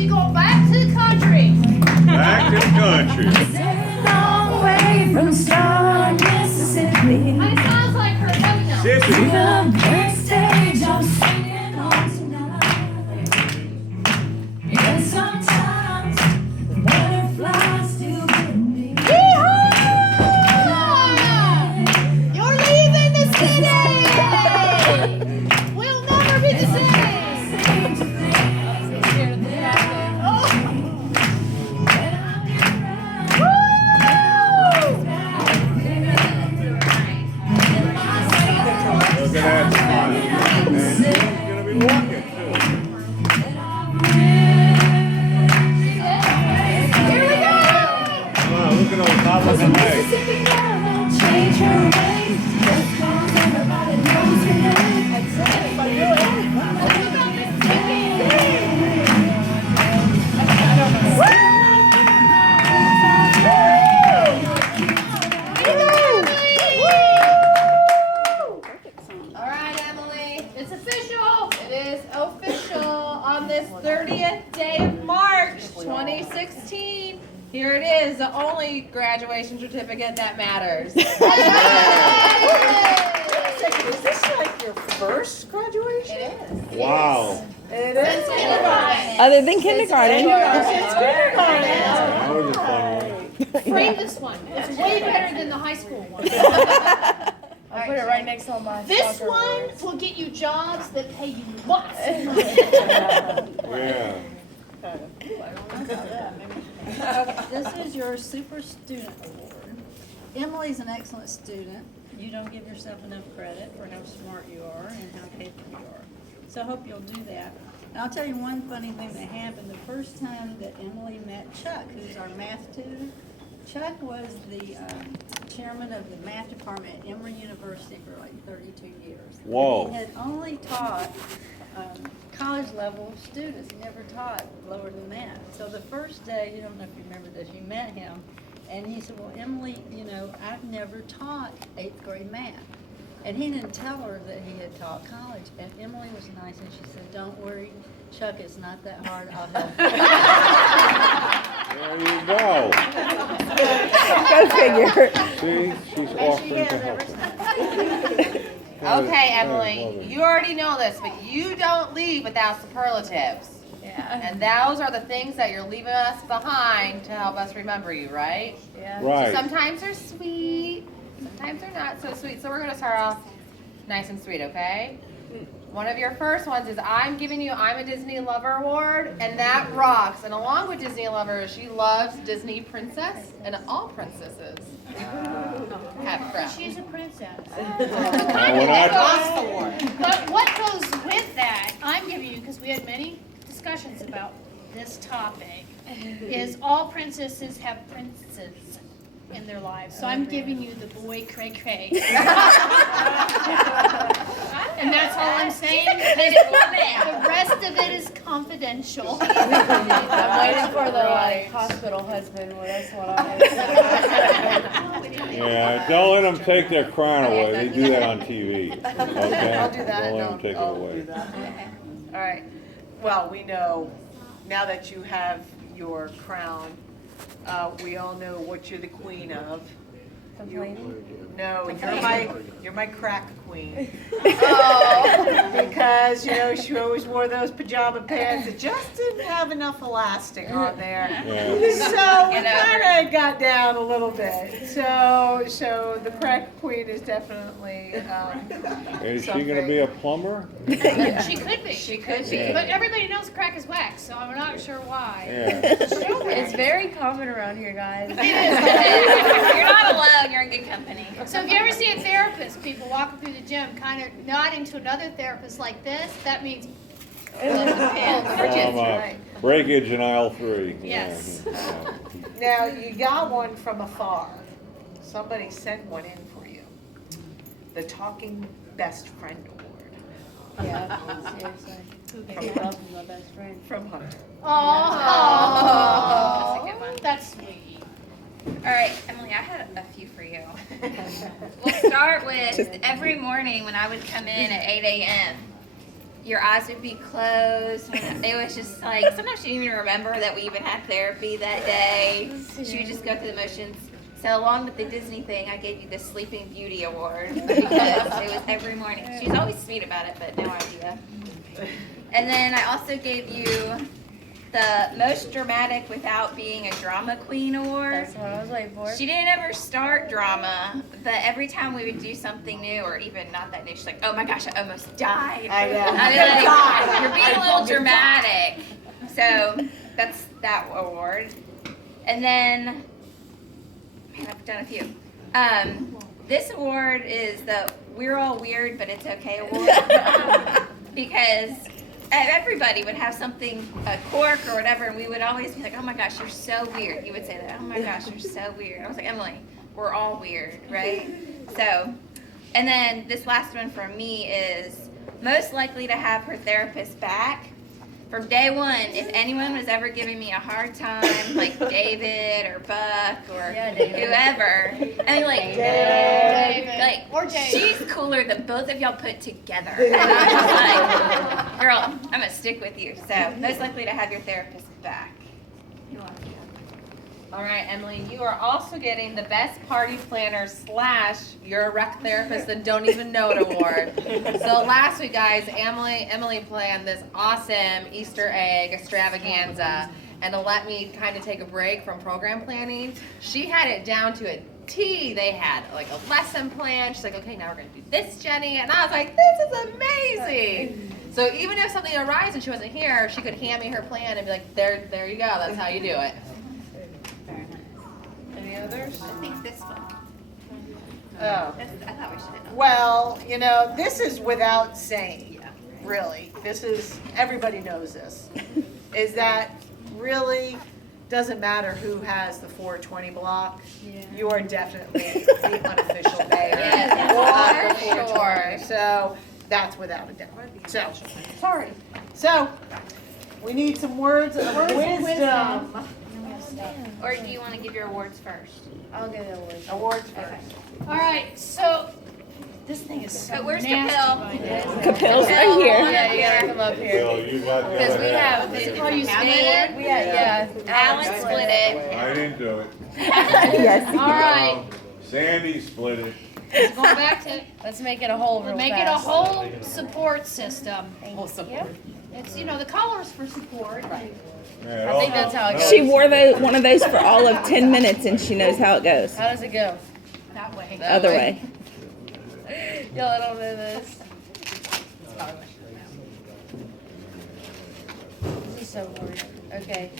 She going back to the country. Back to the country. Long way from Star, Mississippi. It sounds like her no-no. Mississippi. The big stage I'm singing on tonight. And sometimes the butterflies still get me. You're leaving the city. We'll never be the same. Look at that smile. And she's gonna be working too. Here we go. Wow, look at those top of the legs. Mississippi girl won't change her ways. Just 'cause everybody knows her name. All right, Emily. It's official. It is official on this 30th day of March, 2016. Here it is, the only graduation certificate that matters. Is this like your first graduation? It is. Wow. It is. Other than kindergarten. It's kindergarten. That was a fun one. Frame this one. It's way better than the high school one. I'll put it right next on my This soccer one words. will get you jobs that pay you lots of money. Yeah. This is your Super Student Award. Emily's an excellent student. You don't give yourself enough credit for how smart you are and how capable you are. So I hope you'll do that. And I'll tell you one funny thing that happened. The first time that Emily met Chuck, who's our math tutor, Chuck was the chairman of the math department at Emory University for like 32 years. Whoa. He had only taught college level students. He never taught lower than that. So the first day, you don't know if you remember this, you met him, and he said, well, Emily, you know, I've never taught 8th grade math. And he didn't tell her that he had taught college. And Emily was nice, and she said, don't worry, Chuck, it's not that hard. I'll help you. There you go. Go figure. See, she's offering to help. Okay, Emily, you already know this, but you don't leave without superlatives. Yeah. And those are the things that you're leaving us behind to help us remember you, right? Yeah. Right. Sometimes they're sweet, sometimes they're not so sweet. So we're going to start off nice and sweet, okay? One of your first ones is I'm giving you I'm a Disney Lover Award, and that rocks. And along with Disney Lover, she loves Disney Princess, and all princesses have crowns. She's a princess. We're not- But what goes with that, I'm giving you, because we had many discussions about this topic, is all princesses have princes in their lives. So I'm giving you the boy cray cray. And that's all I'm saying. The rest of it is confidential. I'm waiting for the hospital husband. Well, that's what I Yeah, don't let them take their crown away. They do that on TV. Okay? I'll do that. Don't let them take it I'll away. do that. All right. Well, we know now that you have your crown, we all know what you're the queen of. No, you're my crack queen. Because, you know, she always wore those pajama pants that just didn't have enough elastic on there. Yeah. So we kind of got down a little bit. So the crack queen is definitely Is she gonna be a plumber? She could be. She could be. Yeah. But everybody knows crack is wax, so I'm not sure why. Yeah. It's very common around here, guys. You're not alone. You're in good company. So if you ever see a therapist, people walking through the gym kind of nodding to another therapist like this, that means Breakage in aisle 3. Yes. Yeah. Now, you got one from afar. Somebody sent one in for you. The Talking Best Friend Award Yeah, seriously. I love my best friend. from Hunter. Oh, That's a good one. that's sweet. All right, Emily, I had a few for you. We'll start with every morning when I would come in at 8 a.m. your eyes would be closed. It was just like, sometimes she didn't even remember that we even had therapy that day. She would just go through the motions. So along with the Disney thing, I gave you the Sleeping Beauty Award because it was every morning. She's always sweet about it, but no idea. And then I also gave you the Most Dramatic Without Being a Drama Queen Award. That's what I was waiting for. She didn't ever start drama, but every time we would do something new, or even not that new, she's like, oh my gosh, I almost died. I know. I'd be like, you're being a little dramatic. So that's that award. And then, man, I've done a few. This award is the We're All Weird, But It's Okay award. Because everybody would have something, a quirk or whatever, and we would always be like, oh my gosh, you're so weird. You would say that, oh my gosh, you're so weird. I was like, Emily, we're all weird, right? So, and then this last one from me is most likely to have her therapist back. From day one, if anyone was ever giving me a hard time, like David or Buck or whoever, and like, Or Dave. she's cooler than both of y'all put together. And I'm just like, girl, I'm gonna stick with you. So most likely to have your therapist back. All right, Emily, you are also getting the best party planner / you're a rec therapist and don't even know it award. So last week, guys, Emily planned this awesome Easter egg extravaganza, and to let me kind of take a break from program planning, she had it down to a T. They had like a lesson plan. She's like, okay, now we're gonna do this, Jenny, and I was like, this is amazing. So even if something arises and she wasn't here, she could hand me her plan and be like, there you go, that's how you do it. Any others? I think this one. Oh. I thought we should. Well, you know, this is without saying, really. This is, everybody knows this. Is that really doesn't matter who has the 420 block. You are definitely the unofficial mayor. Yes, of the 420. So that's without a doubt. So, sorry. So, we need some words of wisdom. Or do you want to give your awards first? I'll give it away. Awards first. All right, so this thing is so But where's the nasty pill? by now. Capel's right here. Yeah, you gotta come up here. Well, you got the Because other we half. have, this Are you split? we have, yeah. Alan split it. I didn't do it. Yes. All right, Sandy split it. let's go back to, Let's make it a whole real make it a fast. whole support system. Whole support. It's, you know, the colors for support. Yeah, I think that's how it goes. She wore one of those for all of 10 minutes and she knows how it goes. How does it go? That way. Other way. Y'all, I don't know this. This is so boring. Okay.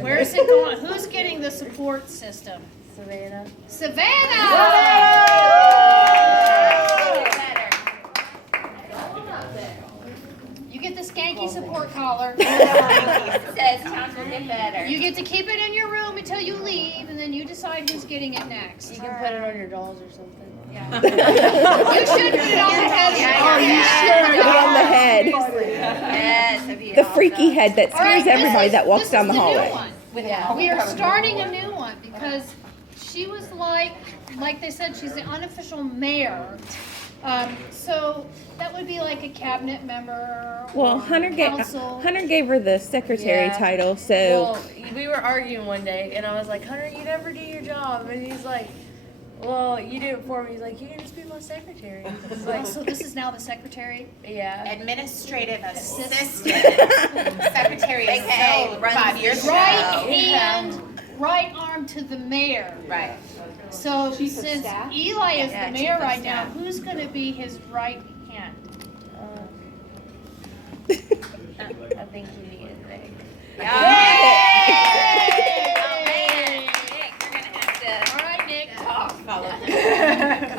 Where's it going? Who's getting the support system? Savannah. You get the skanky support collar. It says times will get better. You get to keep it in your room until you leave, and then you decide who's getting it next. You can put it on your dolls or something. You should put it on the head. Put it on the head. Yes, that'd be The awesome. freaky head that All right, scares everybody that walks down the This hallway. is the new one. We are starting a new one because she was like they said, she's the unofficial mayor. So that would be like a cabinet member Well, or Hunter council. gave her the secretary Yeah. title, so Well, we were arguing one day, and I was like, Hunter, you never do your job. And he's like, well, you do it for me. He's like, you can just be my secretary. It's like, So this is now the secretary. yeah. Administrative Assistant. assistant. Secretary of AKA State runs 5 years the Right show. hand, right arm to the mayor. Right. So since Eli is Yeah, the chief mayor of right now, staff. who's gonna be his right hand? I think you need it today. All right, Nick, talk.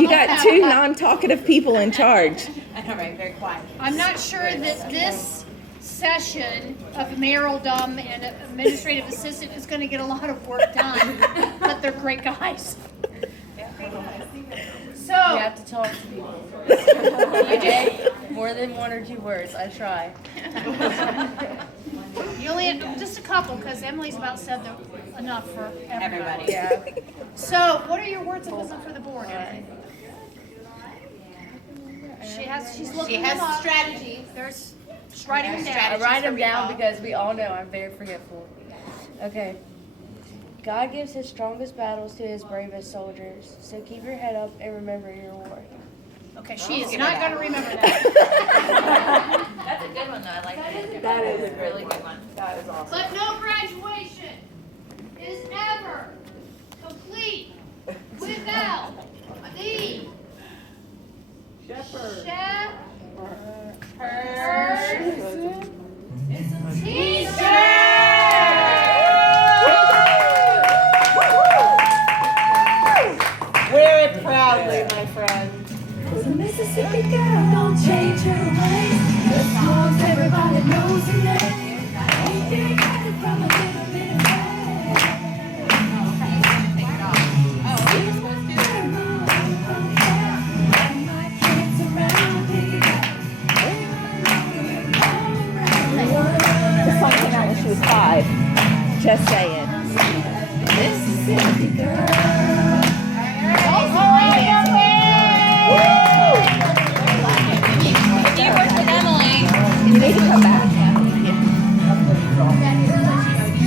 you got two non-talkative people in charge. I'm not sure that this session of mayoraldom and administrative assistant is gonna get a lot of work done, but they're great guys. You So, have to talk to people. Okay? More than one or two words. I try. you only have just a couple, because Emily's about said enough for everybody. Yeah. So, what are your words of wisdom for the board? she's looking has them up. strategy. There's, she's writing them I down. write them down because we all know I'm very forgetful. Okay. God gives his strongest battles to his bravest soldiers. So keep your head up and remember your war. Okay, she is not gonna remember that. That's a good one though, I like it. That is a really good one. That is awesome. But no graduation is ever complete without the Wear it proudly, my friend. Cause a Mississippi girl don't change her ways. As long as everybody knows her name. Ain't getting credit from a little bit of fame. And my kids around here. The song came out when she was 5. Just saying. Mississippi girl.